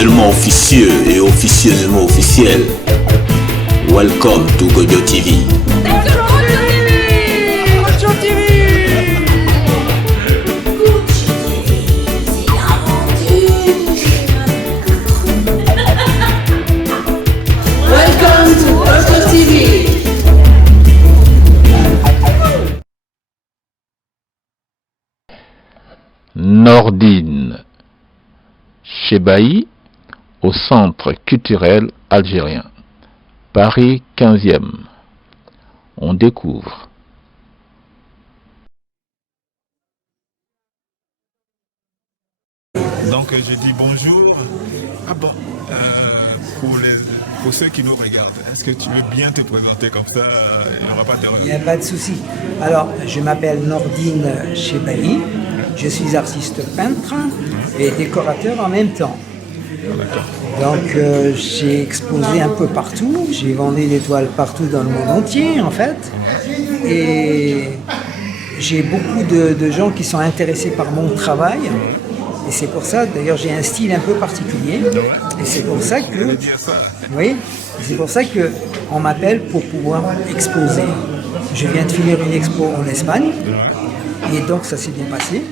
officiellement officieux et officieusement officiel. Welcome to Gojo TV. Welcome to Gojo TV. Nordine Chebahi au Centre culturel algérien, Paris 15e. On découvre. Donc je dis bonjour. Ah bon, pour ceux qui nous regardent, est-ce que tu veux bien te présenter comme ça, il n'y aura pas d'erreur? Il n'y a pas de souci. Alors, je m'appelle Nordine Chebahi, je suis artiste peintre et décorateur en même temps. Donc, j'ai exposé un peu partout, j'ai vendu des toiles partout dans le monde entier en fait. Et j'ai beaucoup de gens qui sont intéressés par mon travail. Et c'est pour ça, d'ailleurs, j'ai un style un peu particulier. Et c'est pour ça que, oui, c'est pour ça que on m'appelle pour pouvoir exposer. Je viens de finir une expo en Espagne, et donc ça s'est bien passé.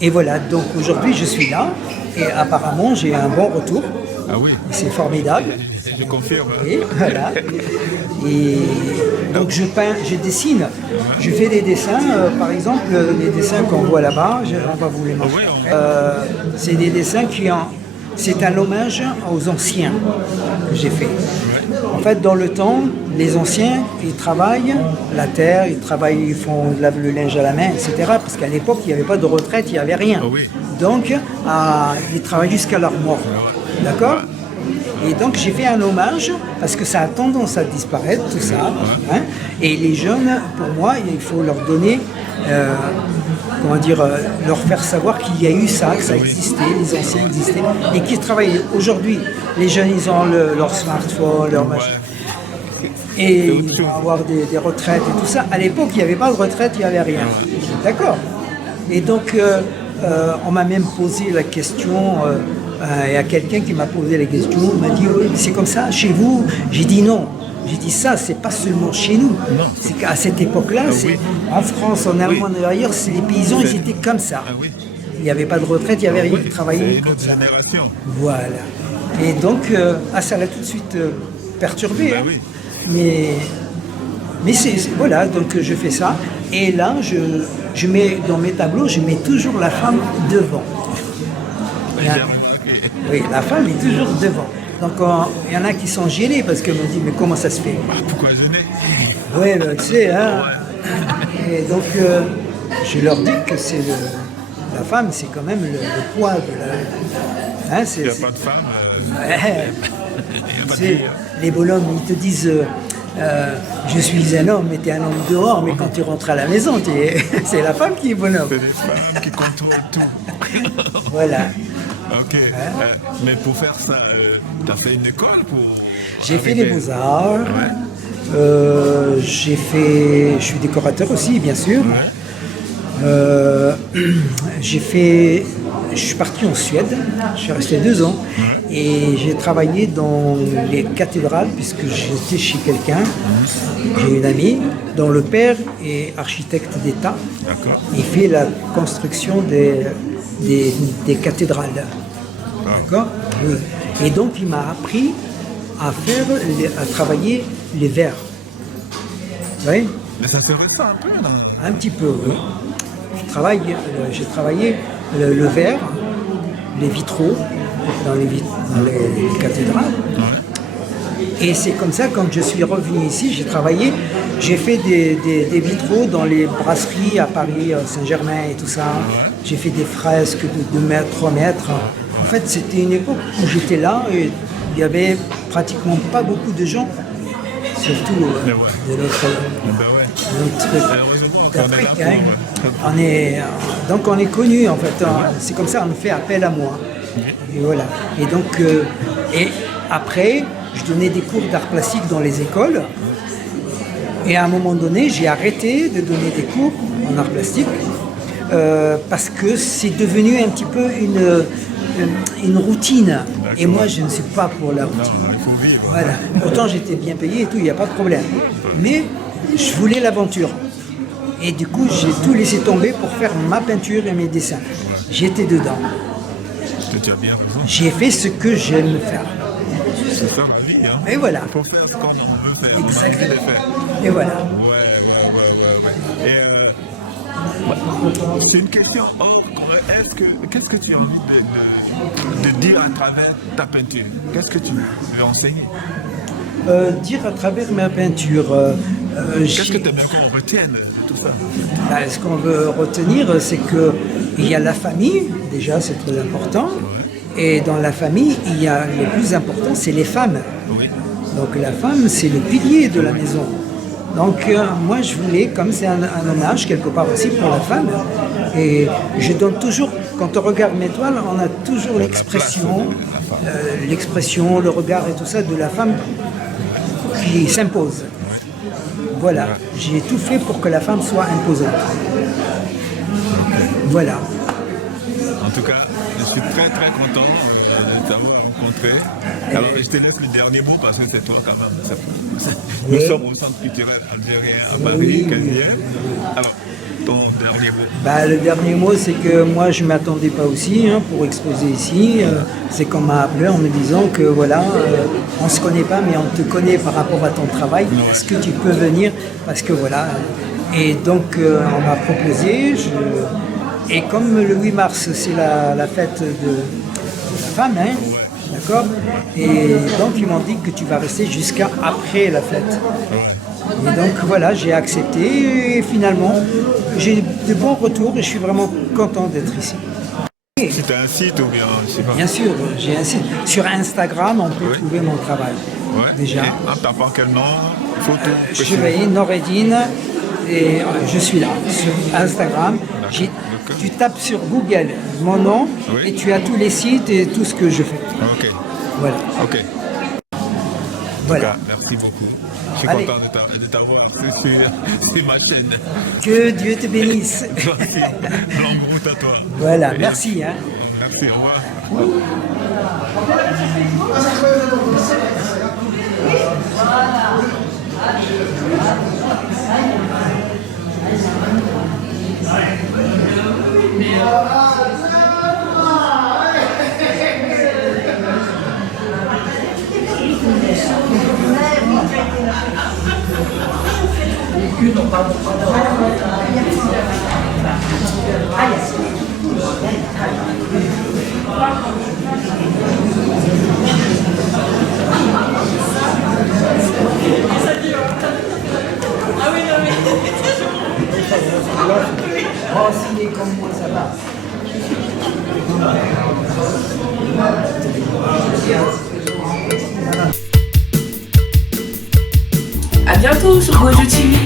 Et voilà, donc aujourd'hui je suis là, et apparemment j'ai un bon retour. Ah oui. C'est formidable. Je confirme. Et voilà. Et donc je peins, je dessine, je fais des dessins, par exemple les dessins qu'on voit là-bas, on va vous les montrer. C'est des dessins c'est un hommage aux anciens que j'ai fait. En fait, dans le temps, les anciens, ils travaillent la terre, ils lavent le linge à la main, etc. Parce qu'à l'époque, il n'y avait pas de retraite, il n'y avait rien. Donc, ils travaillent jusqu'à leur mort. D'accord ? Et donc j'ai fait un hommage, parce que ça a tendance à disparaître, tout ça. Hein, et les jeunes, pour moi, il faut leur donner, leur faire savoir qu'il y a eu ça, que ça existait, les anciens existaient, et qu'ils travaillent. Aujourd'hui, les jeunes, ils ont leur smartphone, leur machin. Et ils vont avoir des retraites et tout ça. À l'époque, il n'y avait pas de retraite, il n'y avait rien. D'accord ? Et donc, on m'a même posé la question... Il y a quelqu'un qui m'a posé la question, il m'a dit oui, c'est comme ça chez vous? J'ai dit non. J'ai dit ça, c'est pas seulement chez nous. C'est qu'à cette époque-là, en France, en Allemagne et ailleurs, les paysans, ils étaient comme ça. Il n'y avait pas de retraite, il n'y avait rien, ils travaillaient comme ça. Voilà. Et donc, ça l'a tout de suite perturbé. Hein. Mais voilà, donc je fais ça. Et là, je mets dans mes tableaux, je mets toujours la femme devant. Oui, la femme est toujours devant. Donc il y en a qui sont gênés parce qu'elles me disent mais comment ça se fait? Pourquoi gêner? Oui, tu sais, hein. Et donc je leur dis que la femme, c'est quand même le poids de la... Hein, il n'y a pas de femme. Les bonhommes, ils te disent je suis un homme, mais tu es un homme dehors, mais quand tu rentres à la maison, c'est la femme qui est bonhomme. C'est les femmes qui contrôlent tout. Voilà. Ok, mais pour faire ça, tu as fait une école pour... J'ai fait les beaux-arts, je suis décorateur aussi, bien sûr. Je suis parti en Suède, je suis resté 2 ans, et j'ai travaillé dans les cathédrales, puisque j'étais chez quelqu'un, j'ai une amie, dont le père est architecte d'État. Il fait la construction des cathédrales. D'accord ? Oui. Et donc il m'a appris à travailler les verres. Oui ? Mais ça serait ça un peu, non ? Un petit peu, oui. J'ai travaillé le verre, les vitraux dans les cathédrales. Et c'est comme ça, quand je suis revenu ici, j'ai fait des vitraux dans les brasseries à Paris, Saint-Germain et tout ça. J'ai fait des fresques de 2 mètres, 3 mètres. En fait, c'était une époque où j'étais là et il n'y avait pratiquement pas beaucoup de gens, surtout de d'Afrique. Hein. Donc on est connus en fait. C'est comme ça, on fait appel à moi. Et voilà. Et donc, et après, je donnais des cours d'art plastique dans les écoles. Et à un moment donné, j'ai arrêté de donner des cours en art plastique parce que c'est devenu un petit peu une routine. Et moi, je ne suis pas pour la routine. Non, il faut vivre. Voilà. Pourtant, j'étais bien payé et tout, il n'y a pas de problème. Mais je voulais l'aventure. Et du coup, j'ai tout laissé tomber pour faire ma peinture et mes dessins. J'étais dedans. Tu as bien raison. J'ai fait ce que j'aime faire. C'est ça la vie. Hein. Et voilà. Il faut faire ce qu'on veut faire. Exactement. Malgré les faits. Et voilà. Ouais. Et c'est une question. Qu'est-ce que tu as envie de dire à travers ta peinture? Qu'est-ce que tu veux enseigner? Dire à travers ma peinture. Qu'est-ce que tu aimerais qu'on retienne de tout ça? Ce qu'on veut retenir, c'est qu'il y a la famille, déjà c'est très important. Et dans la famille, il y a le plus important, c'est les femmes. Oui. Donc la femme, c'est le pilier de la maison. Donc moi je voulais, comme c'est un hommage quelque part aussi pour la femme, et je donne toujours, quand on regarde mes toiles, on a toujours l'expression, le regard et tout ça de la femme qui s'impose. Voilà, j'ai tout fait pour que la femme soit imposante. Voilà. En tout cas, je suis très très content de t'avoir rencontré. Alors je te laisse le dernier mot parce que c'est toi quand même. Nous sommes au Centre culturel algérien à Paris, 15e. Alors, ton dernier mot. Le dernier mot, c'est que moi je ne m'attendais pas aussi pour exposer ici. C'est qu'on m'a appelé en me disant que voilà, on ne se connaît pas, mais on te connaît par rapport à ton travail. Est-ce que tu peux venir? Parce que voilà. Et donc on m'a proposé. Et comme le 8 mars, c'est la fête de la femme, d'accord? Et donc ils m'ont dit que tu vas rester jusqu'à après la fête. Et donc voilà, j'ai accepté et finalement j'ai de bons retours et je suis vraiment content d'être ici. Si tu as un site ou bien, je sais pas. Bien sûr, j'ai un site. Sur Instagram, on peut trouver mon travail. Ouais. Déjà. Et en tapant quel nom? Photo? Chevalier Noureddine. Et je suis là, sur Instagram. Tu tapes sur Google mon nom et tu as tous les sites et tout ce que je fais. Ok. Voilà. Ok. Voilà. En tout cas, merci beaucoup. Je suis content de t'avoir sur ma chaîne. Que Dieu te bénisse. Merci. Longue route à toi. Voilà, merci. Merci, au revoir. Comme moi, ça va. À bientôt sur Gojo TV.